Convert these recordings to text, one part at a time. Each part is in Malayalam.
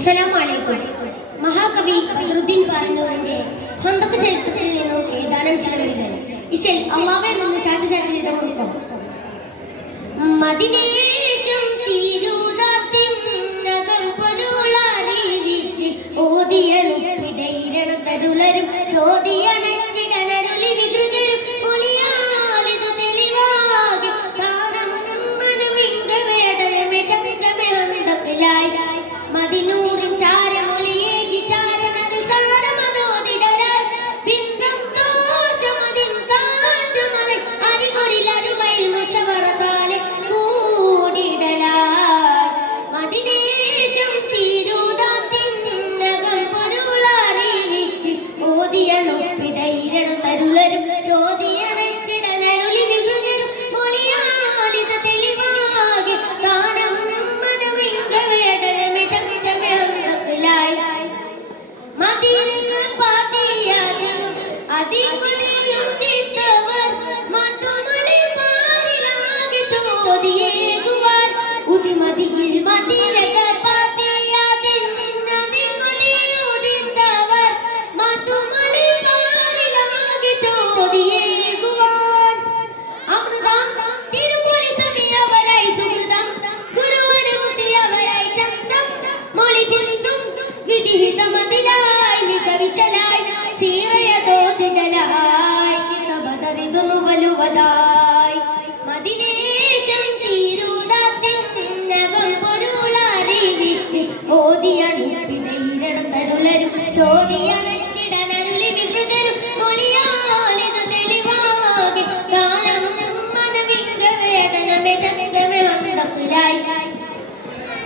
അസ്സലാം മഹാകവി ബദ്രുദ്ദീൻ പാറന്നൂരിന്റെ ഹന്തക്ക് ചരിത്രത്തിൽ നിന്നും ഏതാനും ചില ഇശൽ അള്ളാവെ നിന്ന് ചാട്ടുചാട്ടിലിടം കൊടുക്കും. മതിനേശം തിരുതാത്തിന്നകം പൊരുളറിയിച്ച് തരുളരും ചോദിയ മുതലായി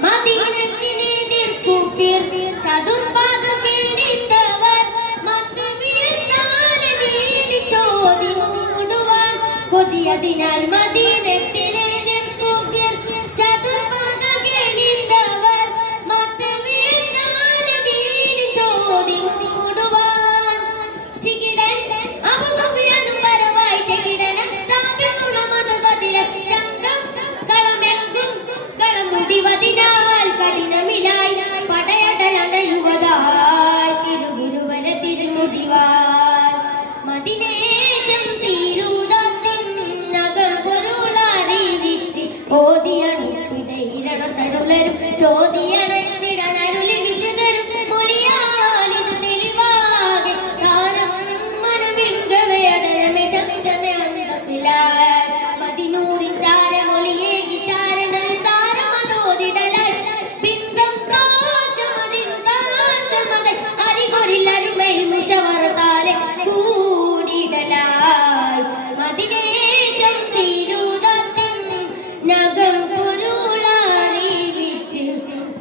മദീനത്തിനെതിർക്കു ഫിർ. ചതുർഭാഗം കേടിത്തവർ മത്തുവീർത്താലെ നീതി ചോദി മൂടുവാൻ കൊതിയതിനാൽ മദീനത്തിൽ 我的爱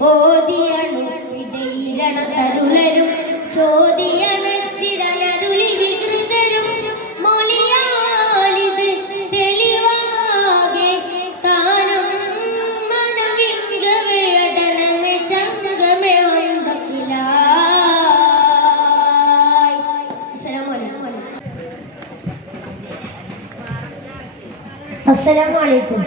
ബോധിയണു വിതയിരണ തരുളരും ചോദിയണച്ചിടനരുളി വികൃതരും. മൊളിയാലിത് തെളിവാകെ താനം മനം വിംഗവേ അടനമെ ചങ്കമെ വന്തത്തിലായി അസ്സലാമു അലൈക്കും.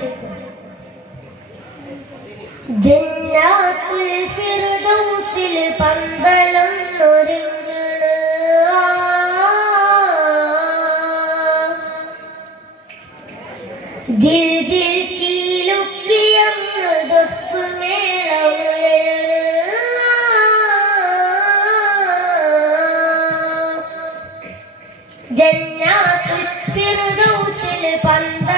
ജന്നാത്തുൽ ഫിർദൗസിൽ പന്ത